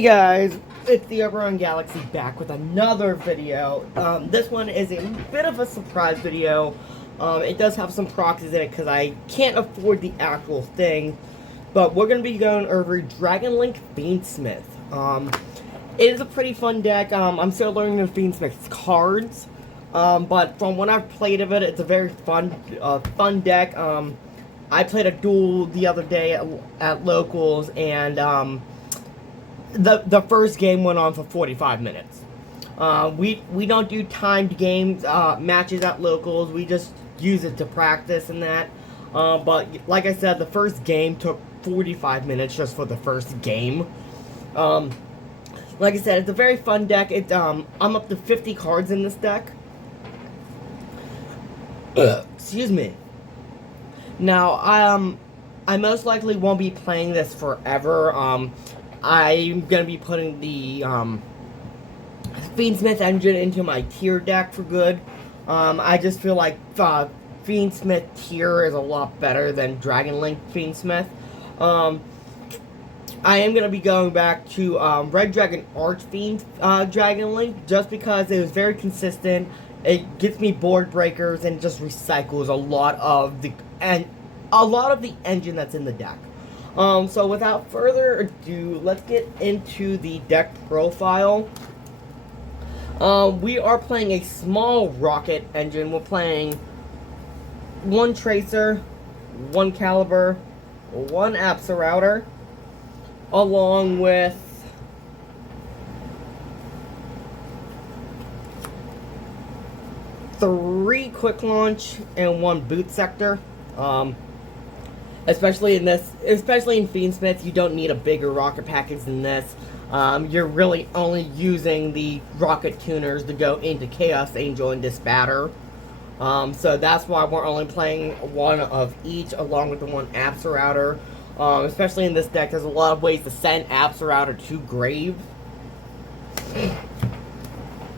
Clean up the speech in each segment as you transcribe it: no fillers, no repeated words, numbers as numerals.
Hey guys, it's the Overrun Galaxy back with another video. This one is a bit of a surprise video. It does have some proxies in it because I can't afford the actual thing. But we're going to be going over Dragon Link Fiendsmith. It is a pretty fun deck. I'm still learning the Fiendsmith's cards. But from when I've played of it, it's a very fun deck. I played a duel the other day at locals, and the first game went on for 45 minutes. We don't do timed games matches at locals. We just use it to practice and that. But like I said, the first game took 45 minutes just for the first game. Like I said, it's a very fun deck. I'm up to 50 cards in this deck. Excuse me. Now, I most likely won't be playing this forever. I'm going to be putting the Fiendsmith engine into my tier deck for good. I just feel like Fiendsmith tier is a lot better than Dragon Link Fiendsmith. I am going to be going back to Red Dragon Archfiend Dragon Link just because it was very consistent. It gets me board breakers and just recycles a lot of the engine that's in the deck. So without further ado, let's get into the deck profile. We are playing a small rocket engine. We're playing one Tracer, one Caliber, one Router, along with three Quick Launch and one Boot Sector. Especially in Fiendsmith, you don't need a bigger rocket package than this. You're really only using the rocket tuners to go into Chaos Angel and Disbatter. So that's why we're only playing one of each, along with the one Router. Especially in this deck, there's a lot of ways to send Router to grave.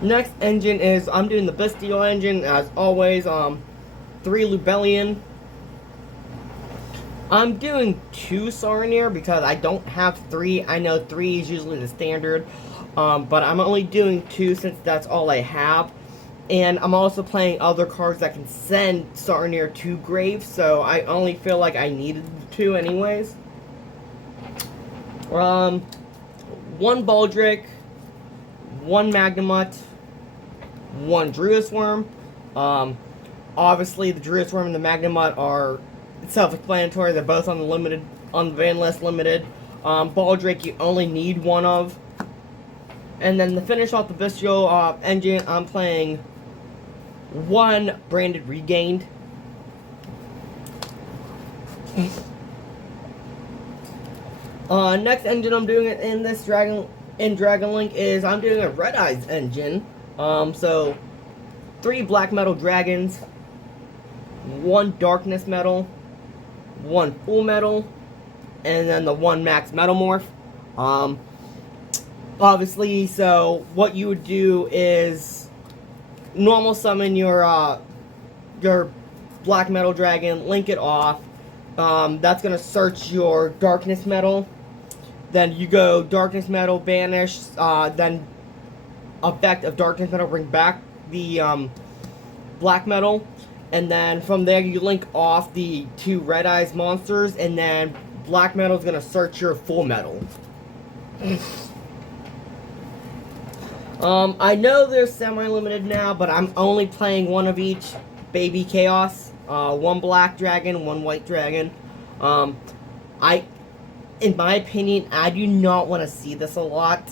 Next engine is, I'm doing the Bestial engine, as always. 3 Lubellion. I'm doing 2 Saronir because I don't have 3. I know 3 is usually the standard, but I'm only doing 2 since that's all I have. And I'm also playing other cards that can send Saronir to grave, so I only feel like I needed 2 anyways. 1 Baldric, 1 Magnemite, 1 Druid's Worm. Obviously, the Druid's Worm and the Magnemite are self-explanatory. They're both on the Vanlist limited. Baldric you only need 1 of. And then to finish off the Bestial engine, I'm playing 1 Branded Regained. Next engine I'm doing in this Dragon Link is I'm doing a Red Eyes engine. So 3 Black Metal Dragons, 1 Darkness Metal, 1 Full Metal, and then the 1 Max Metamorph. Obviously, so what you would do is normal summon your Black Metal Dragon, link it off. That's gonna search your Darkness Metal. Then you go Darkness Metal, banish, then effect of Darkness Metal, bring back the Black Metal. And then from there, you link off the 2 Red Eyes monsters, and then Black Metal is going to search your Full Metal. I know they're semi-limited now, but I'm only playing 1 of each. Baby Chaos, 1 Black Dragon, 1 White Dragon. In my opinion, I do not want to see this a lot.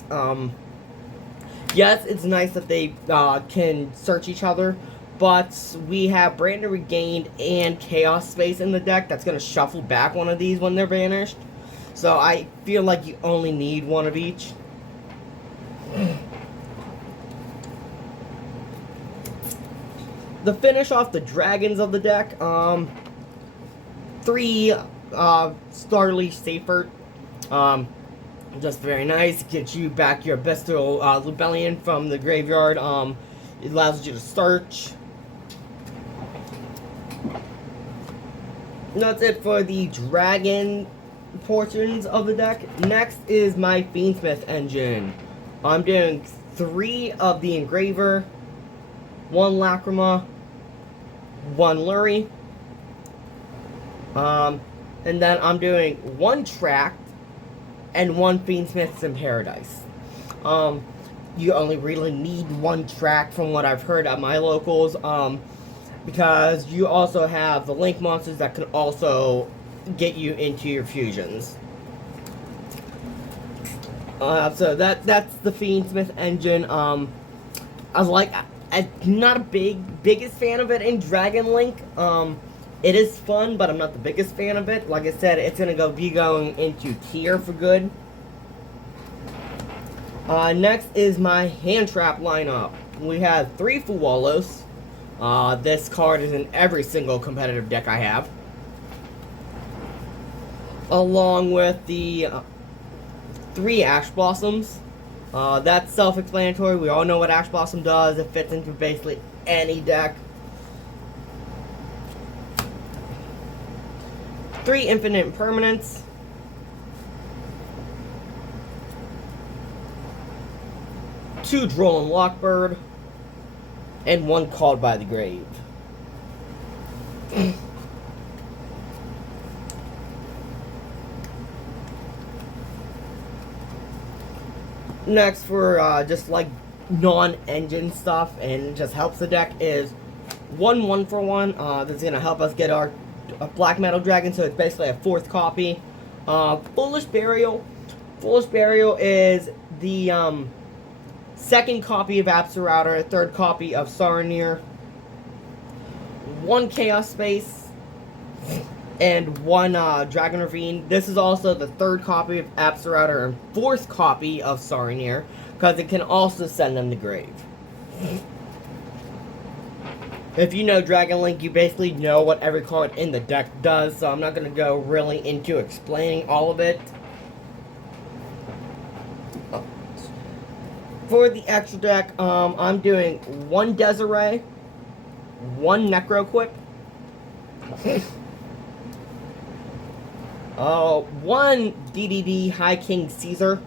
Yes, it's nice that they can search each other, but we have Branded Regained and Chaos Space in the deck that's going to shuffle back one of these when they're banished. So I feel like you only need 1 of each. To finish off the dragons of the deck, 3 Starleaf Safer. Just very nice. Get you back your Bestial Lubellion from the graveyard. It allows you to search. And that's it for the Dragon portions of the deck. Next is my Fiendsmith engine. I'm doing 3 of the Engraver, 1 Lacrima, 1 Lurie, and then I'm doing 1 Tract and 1 Fiendsmiths in Paradise. You only really need 1 Tract from what I've heard at my locals, because you also have the Link monsters that can also get you into your fusions. So that's the Fiendsmith engine. I'm not a biggest fan of it in Dragon Link. It is fun, but I'm not the biggest fan of it. Like I said, it's gonna be going into tier for good. Next is my hand trap lineup. We have 3 Fuwalos. This card is in every single competitive deck I have. Along with the 3 Ash Blossoms. That's self-explanatory. We all know what Ash Blossom does. It fits into basically any deck. 3 Infinite Permanents. 2 Droll and Lockbird. And 1 Called by the Grave. Next, for just like non-engine stuff and just helps the deck, is 1 1-for-1. That's gonna help us get our Black Metal Dragon, so it's basically a 4th copy. Foolish Burial. Foolish Burial is the 2nd copy of Absolouter, 3rd copy of Saronir, 1 Chaos Space, and 1 Dragon Ravine. This is also the 3rd copy of Absolouter and 4th copy of Saronir, because it can also send them to grave. If you know Dragon Link, you basically know what every card in the deck does, so I'm not going to go really into explaining all of it. For the extra deck, I'm doing 1 Desiree, 1 Necroquip, 1 DDD High King Caesar,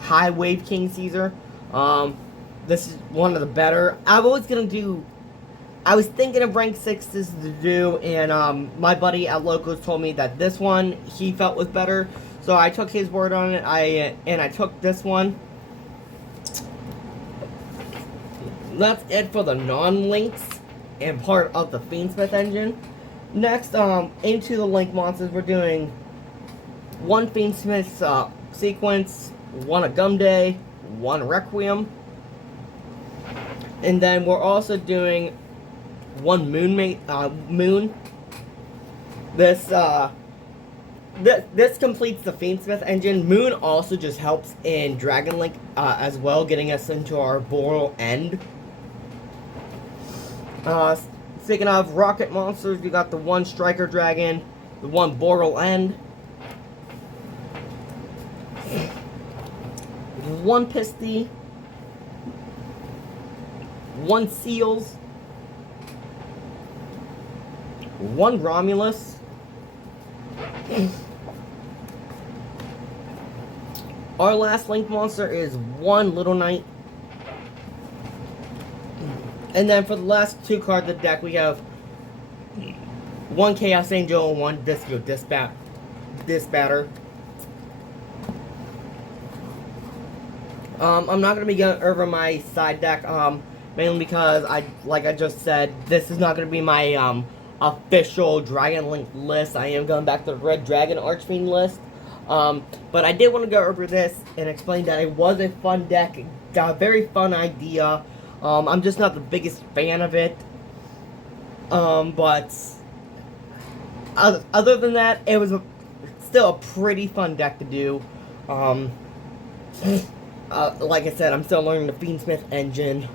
High Wave King Caesar. This is one of the better. I was thinking of rank 6s to do, and my buddy at Locals told me that this one he felt was better, so I took his word on it. I took this one. That's it for the non-links and part of the Fiendsmith engine. Next, into the Link monsters, we're doing 1 Fiendsmith sequence, 1 Agumday, 1 Requiem, and then we're also doing 1 Moon. This completes the Fiendsmith engine. Moon also just helps in Dragon Link as well, getting us into our Boral End. Speaking of rocket monsters, we got the 1 Striker Dragon, the 1 Boral End, 1 Pisty, 1 Seals, 1 Romulus, our last Link monster is 1 Little Knight. And then for the last 2 cards of the deck, we have 1 Chaos Angel and 1 Disco Disbatter. I'm not going to be going over my side deck, mainly because, like I just said, this is not going to be my official Dragon Link list. I am going back to the Red Dragon Archfiend list. But I did want to go over this and explain that it was a fun deck, got a very fun idea. I'm just not the biggest fan of it. But other than that, it was still a pretty fun deck to do. Like I said, I'm still learning the Fiendsmith engine.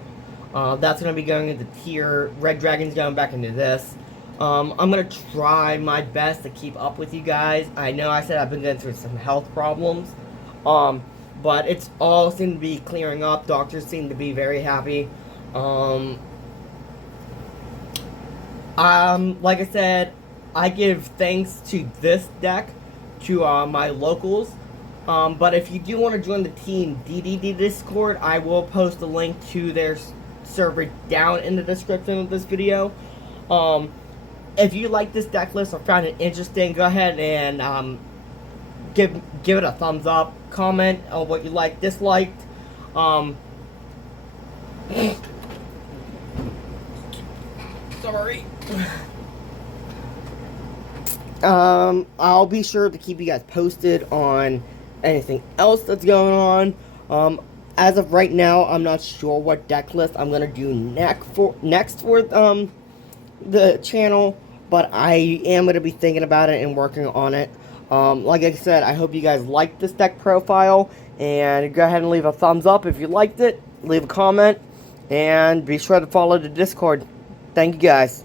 That's going to be going into tier. Red Dragon's going back into this. I'm going to try my best to keep up with you guys. I know I said I've been going through some health problems. But it's all seemed to be clearing up. Doctors seem to be very happy. Like I said, I give thanks to this deck to my locals. But if you do want to join the Team DDD Discord, I will post a link to their server down in the description of this video. If you like this deck list or found it interesting, go ahead and give it a thumbs up. Comment on what you liked, disliked. Sorry. I'll be sure to keep you guys posted on anything else that's going on. As of right now, I'm not sure what deck list I'm gonna do next for the channel, but I am gonna be thinking about it and working on it. Like I said, I hope you guys liked this deck profile, and go ahead and leave a thumbs up if you liked it. Leave a comment, and be sure to follow the Discord. Thank you guys.